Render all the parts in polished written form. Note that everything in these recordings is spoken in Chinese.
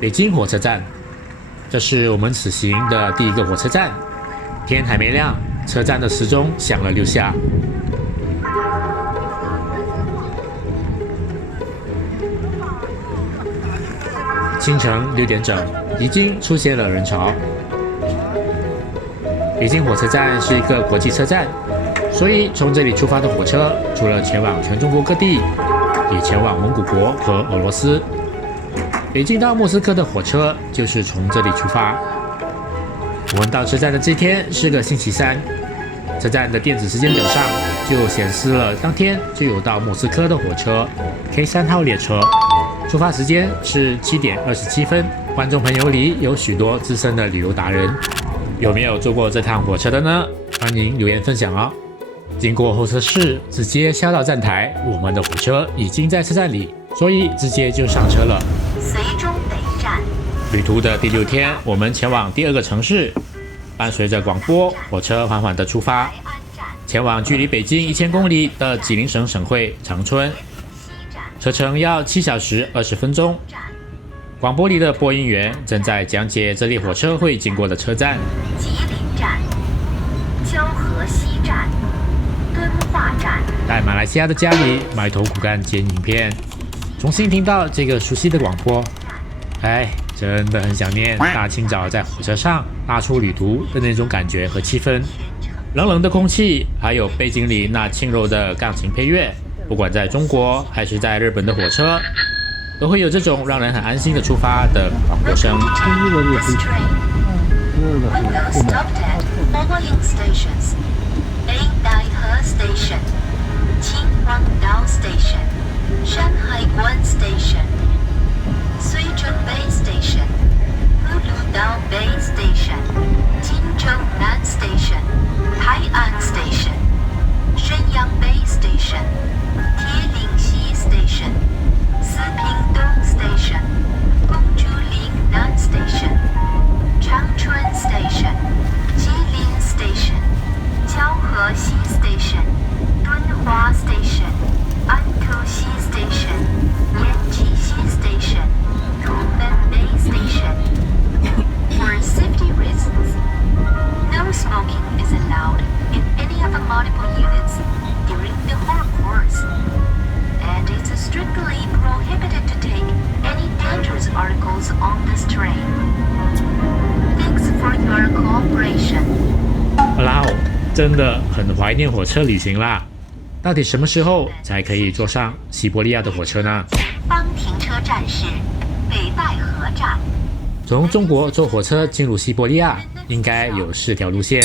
北京火车站，这是我们此行的第一个火车站。天还没亮，车站的时钟响了6下。清晨6点整，已经出现了人潮。北京火车站是一个国际车站，所以从这里出发的火车，除了前往全中国各地，也前往蒙古国和俄罗斯。北京到莫斯科的火车就是从这里出发。我们到车站的这天是个星期三，车站的电子时间表上就显示了当天就有到莫斯科的火车 K3号列车，出发时间是7点27分。观众朋友里有许多资深的旅游达人，有没有坐过这趟火车的呢？欢迎留言分享哦。经过候车室，直接下到站台，我们的火车已经在车站里，所以直接就上车了。随中北站。旅途的第6天，我们前往第2个城市，伴随着广播，火车缓缓地出发，前往距离北京1000公里的吉林省省会长春，车程要7小时20分钟。广播里的播音员正在讲解这列火车会经过的车站：吉林站、蛟河西站、敦化站。在马来西亚的家里埋头苦干剪影片，重新听到这个熟悉的广播，真的很想念大清早在火车上踏出旅途的那种感觉和气氛。冷冷的空气，还有背景里那轻柔的钢琴配乐，不管在中国还是在日本的火车，都会有这种让人很安心的出发的广播声。This train will stop at following stations: Daihe Station, Qinhuangdao Station, Shanhaiguan Station, Suizhou Bay Station, Uludao Bay Station, Jinzhou Nan Station, Tai'an Station, Shenyang Bay Station, Tielingxi Station, Sipingdong Station, Gongzhuling Nan Station, Changchun Station, Jilin Station, Jiaohexi Station, Dunhua Station, Antuxi Station, Yanjixi Station, Tumen Bay Station. For safety reasons, no smoking is allowed in any of the multiple units during the whole course, and it's strictly prohibited to take any dangerous articles on this train. Thanks for your cooperation. 哇哦，真的很怀念火车旅行啦！到底什么时候才可以坐上西伯利亚的火车呢？方停车站是北戴河站。从中国坐火车进入西伯利亚，应该有4条路线。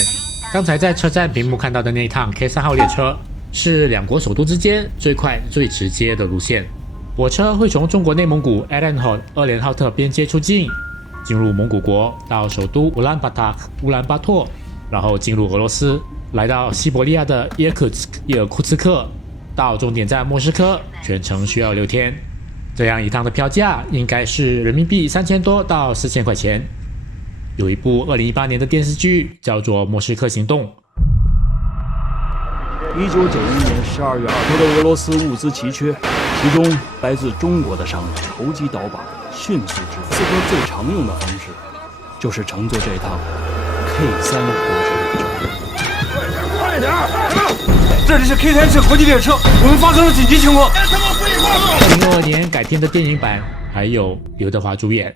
刚才在车站屏幕看到的那一趟 K3号列车，是2国首都之间最快最直接的路线。火车会从中国内蒙古艾兰霍鄂连浩特边界出境，进入蒙古国到首都乌兰巴托，然后进入俄罗斯，来到西伯利亚的伊尔库茨克，到终点站莫斯科，全程需要6天。这样一趟的票价应该是人民币3000多到4000块钱。有一部2018年的电视剧叫做《莫斯科行动》。1991年12月2日的俄罗斯物资奇缺，其中来自中国的商人投机倒把，迅速致富。斯科最常用的方式就是乘坐这趟 K3 国际列车。快点！这里是 K3 次国际列车，我们发生了紧急情况。2022年改编的电影版，还有刘德华主演。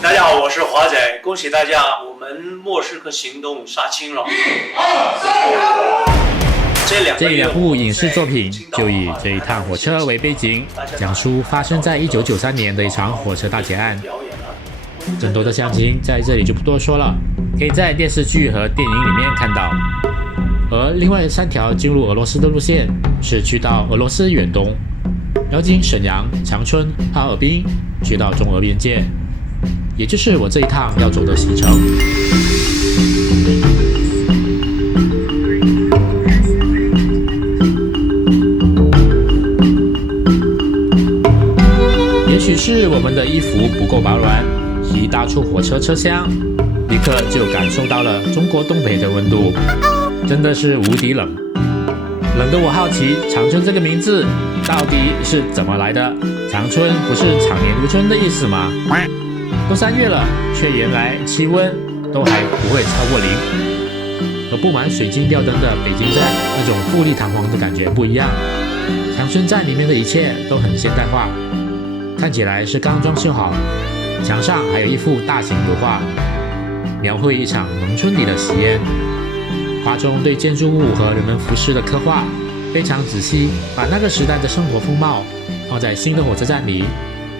大家好，我是华仔，恭喜大家，我们莫斯科行动杀青了。这2部影视作品就以这一趟火车为背景，讲述发生在1993年的一场火车大劫案。更多的详情在这里就不多说了，可以在电视剧和电影里面看到。而另外3条进入俄罗斯的路线是去到俄罗斯远东，绕经沈阳、长春、哈尔滨，去到中俄边界，也就是我这一趟要走的行程。也许是我们的衣服不够保暖，一踏出火车车厢，立刻就感受到了中国东北的温度，真的是无敌冷。冷得我好奇长春这个名字到底是怎么来的？长春不是常年如春的意思吗？都3月了，却原来气温都还不会超过0。和布满水晶吊灯的北京站那种富丽堂皇的感觉不一样。长春站里面的一切都很现代化，看起来是刚装修好，墙上还有一幅大型油画，描绘一场农村里的喜宴。画中对建筑物和人们服饰的刻画非常仔细，把那个时代的生活风貌放在新的火车站里，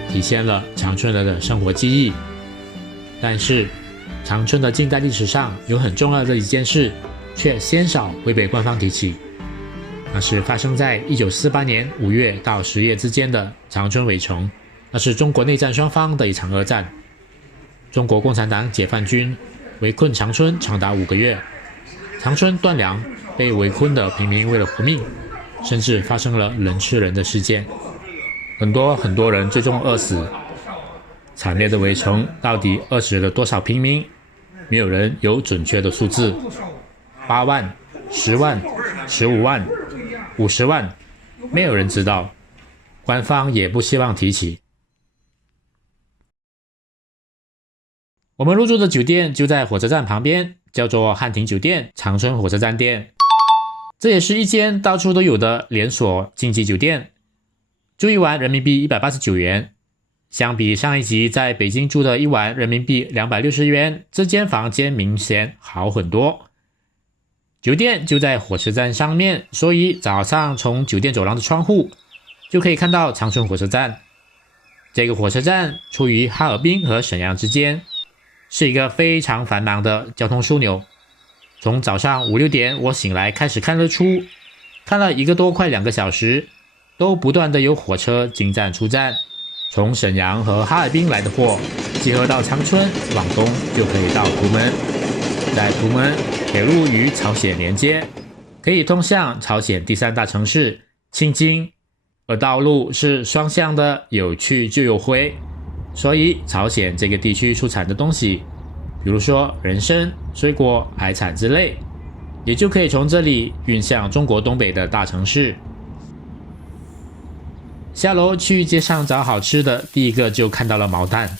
体现了长春人的生活记忆。但是长春的近代历史上有很重要的一件事，却鲜少会被官方提起，那是发生在1948年5月到10月之间的长春围城。那是中国内战双方的一场恶战，中国共产党解放军围困长春长达5个月，长春断粮，被围困的平民为了活命，甚至发生了人吃人的事件，很多人最终饿死。惨烈的围城到底饿死了多少平民，没有人有准确的数字，8万、10万、15万、50万，没有人知道，官方也不希望提起。我们入住的酒店就在火车站旁边，叫做汉庭酒店长春火车站店。这也是一间到处都有的连锁星级酒店，住一晚人民币189元。相比上一集在北京住的一晚人民币260元，这间房间明显好很多。酒店就在火车站上面，所以早上从酒店走廊的窗户就可以看到长春火车站。这个火车站处于哈尔滨和沈阳之间，是一个非常繁忙的交通枢纽。从早上5、6点我醒来开始看日出，看了1个多快2个小时，都不断的有火车进站出站。从沈阳和哈尔滨来的货集合到长春，往东就可以到图门，在图门铁路与朝鲜连接，可以通向朝鲜第3大城市庆京，而道路是双向的，有去就有回，所以朝鲜这个地区出产的东西，比如说人参、水果、海产之类，也就可以从这里运向中国东北的大城市。下楼去街上找好吃的，第一个就看到了毛蛋。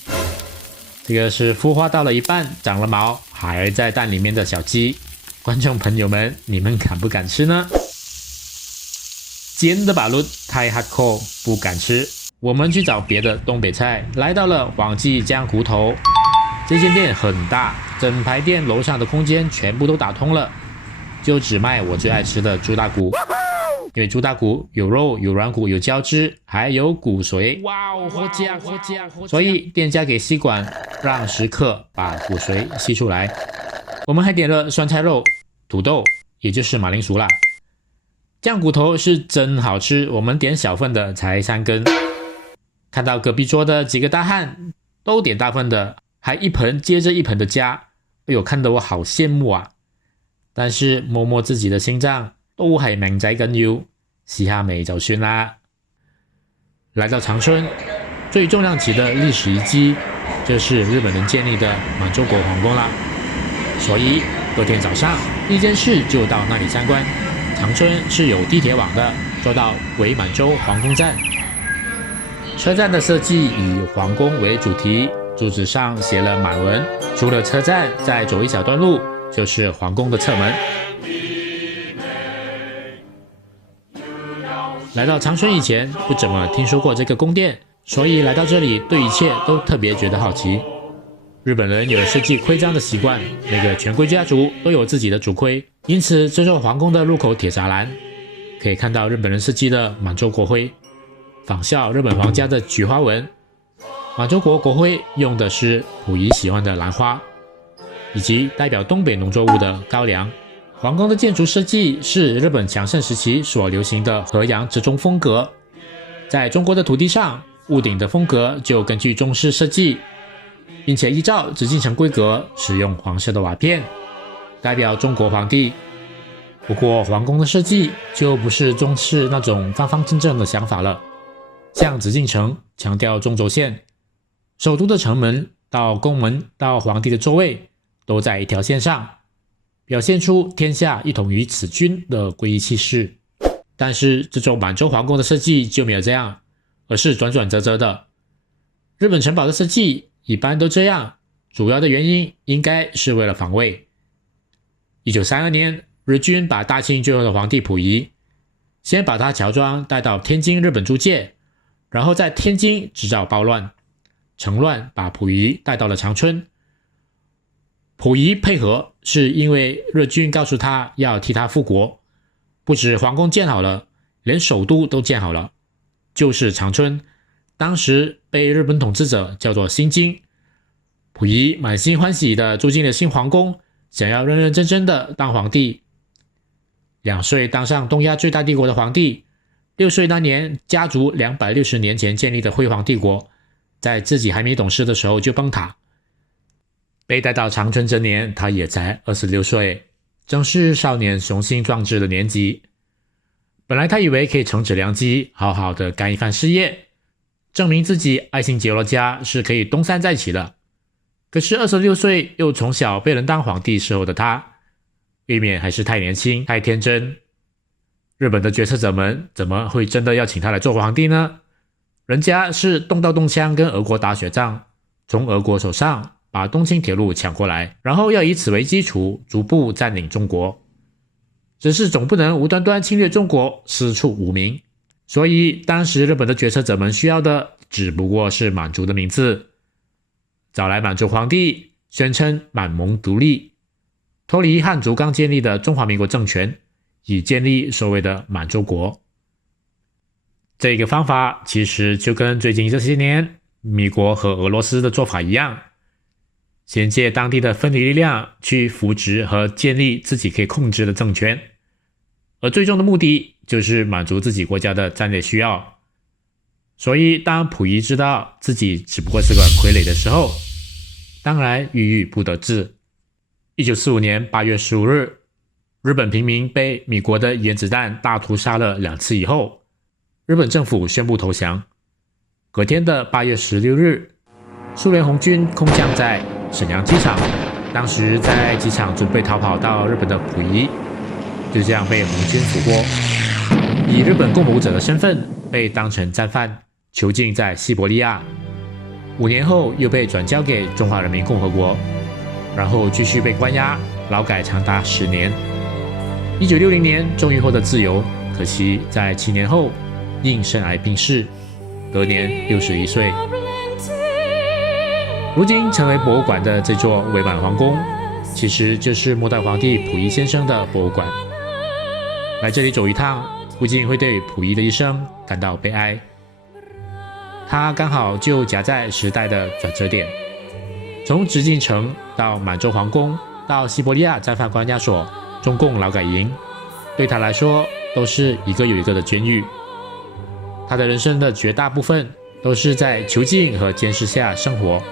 这个是孵化到了一半，长了毛，还在蛋里面的小鸡。观众朋友们，你们敢不敢吃呢？煎的把路太 hardcore， 不敢吃。我们去找别的东北菜，来到了黄记酱骨头。这间店很大，整排店楼上的空间全部都打通了，就只卖我最爱吃的猪大骨。因为猪大骨有肉、有软骨、有胶质，还有骨髓。哇哦，好香好香！所以店家给吸管，让食客把骨髓吸出来。我们还点了酸菜肉、土豆，也就是马铃薯啦。酱骨头是真好吃，我们点小份的才3根。看到隔壁桌的几个大汉都點大份的，还一盆接着一盆的加，哎呦，看得我好羡慕啊！但是摸摸自己的心脏，都係命仔緊要，試下味就算啦。來到長春，最重量級的歷史遺跡就是日本人建立的滿洲國皇宮啦。所以隔天早上第一件事就到那裡參觀。長春是有地鐵網的，坐到伪滿洲皇宮站。車站的設計以皇宮為主題，柱子上寫了滿文。出了車站，再走一小段路，就是皇宮的側門。來到長春以前不怎麼聽說過這個宮殿，所以來到這裡對一切都特別覺得好奇。日本人有設計徽章的習慣，每個權貴家族都有自己的族徽，因此這座皇宮的入口鐵柵欄可以看到日本人設計的滿洲國徽，仿效日本皇家的菊花紋。滿洲國國徽用的是溥儀喜歡的蘭花，以及代表東北農作物的高粱。皇宮的建築設計是日本強盛時期所流行的河洋折中風格，在中國的土地上，屋頂的風格就根據中式設計，並且依照紫禁城規格使用黃色的瓦片，代表中國皇帝。不過皇宮的設計就不是中式那種方方正正的想法了，像紫禁城強調中軸線，首都的城門到宮門到皇帝的座位都在一條線上，表現出天下一統於此君的歸依氣勢。但是这种满洲皇宫的设计就没有这样，而是转转折折的。日本城堡的设计一般都这样，主要的原因应该是为了防卫。1932年，日军把大清最后的皇帝溥仪，先把他乔装带到天津日本租界，然后在天津制造暴乱，趁乱把溥仪带到了长春。溥仪配合是因为日军告诉他要替他复国，不止皇宫建好了，连首都都建好了，就是长春，当时被日本统治者叫做新京。溥仪满心欢喜地住进了新皇宫，想要认认真真的当皇帝。2岁当上东亚最大帝国的皇帝，6岁那年家族260年前建立的辉煌帝国，在自己还没懂事的时候就崩塌。被带到长春这年，他也才26岁，正是少年雄心壮志的年纪。本来他以为可以承旨良机，好好的干一番事业，证明自己爱新觉罗家是可以东山再起的。可是26岁又从小被人当皇帝时候的他，未免还是太年轻太天真。日本的决策者们怎么会真的要请他来做皇帝呢？人家是动刀动枪跟俄国打雪仗，从俄国手上把东清铁路抢过来，然后要以此为基础逐步占领中国。只是总不能无端端侵略中国，私处无名。所以当时日本的决策者们需要的只不过是满族的名字，找来满族皇帝，宣称满蒙独立，脱离汉族刚建立的中华民国政权，以建立所谓的满洲国。这个方法其实就跟最近这些年美国和俄罗斯的做法一样，先借当地的分离力量去扶植和建立自己可以控制的政权，而最终的目的就是满足自己国家的战略需要。所以当溥仪知道自己只不过是个傀儡的时候，当然郁郁不得志。1945年8月15日，日本平民被美国的原子弹大屠杀了2次以后，日本政府宣布投降。隔天的8月16日，苏联红军空降在沈阳机场，当时在机场准备逃跑到日本的溥仪，就这样被红军俘获，以日本共谋者的身份被当成战犯，囚禁在西伯利亚。5年后又被转交给中华人民共和国，然后继续被关押，劳改长达10年。1960年终于获得自由，可惜在7年后因肾癌病逝，得年61岁。如今成为博物馆的这座伪满皇宫，其实就是末代皇帝溥仪先生的博物馆。来这里走一趟，不禁会对溥仪的一生感到悲哀。他刚好就夹在时代的转折点，从紫禁城到满洲皇宫，到西伯利亚战犯关押所、中共劳改营，对他来说都是一个又一个的监狱。他的人生的绝大部分都是在囚禁和监视下生活，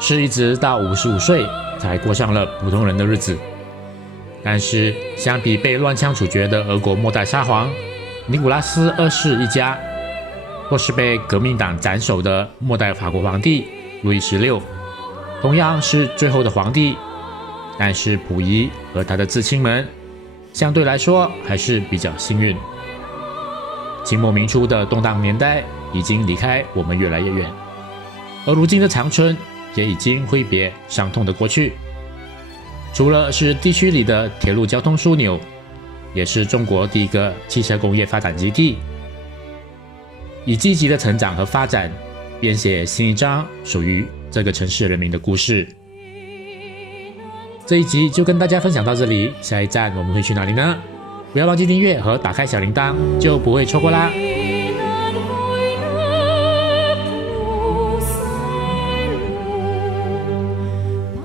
是一直到55岁才过上了普通人的日子。但是相比被乱枪处决的俄国末代沙皇尼古拉斯2世一家，或是被革命党斩首的末代法国皇帝路易16，同样是最后的皇帝，但是溥仪和他的至亲们相对来说还是比较幸运。清末民初的动荡年代已经离开我们越来越远，而如今的长春也已经挥别伤痛的过去。除了是地区里的铁路交通枢纽，也是中国第一个汽车工业发展基地，以积极的成长和发展，编写新一章属于这个城市人民的故事。这一集就跟大家分享到这里，下一站我们会去哪里呢？不要忘记订阅和打开小铃铛，就不会错过啦。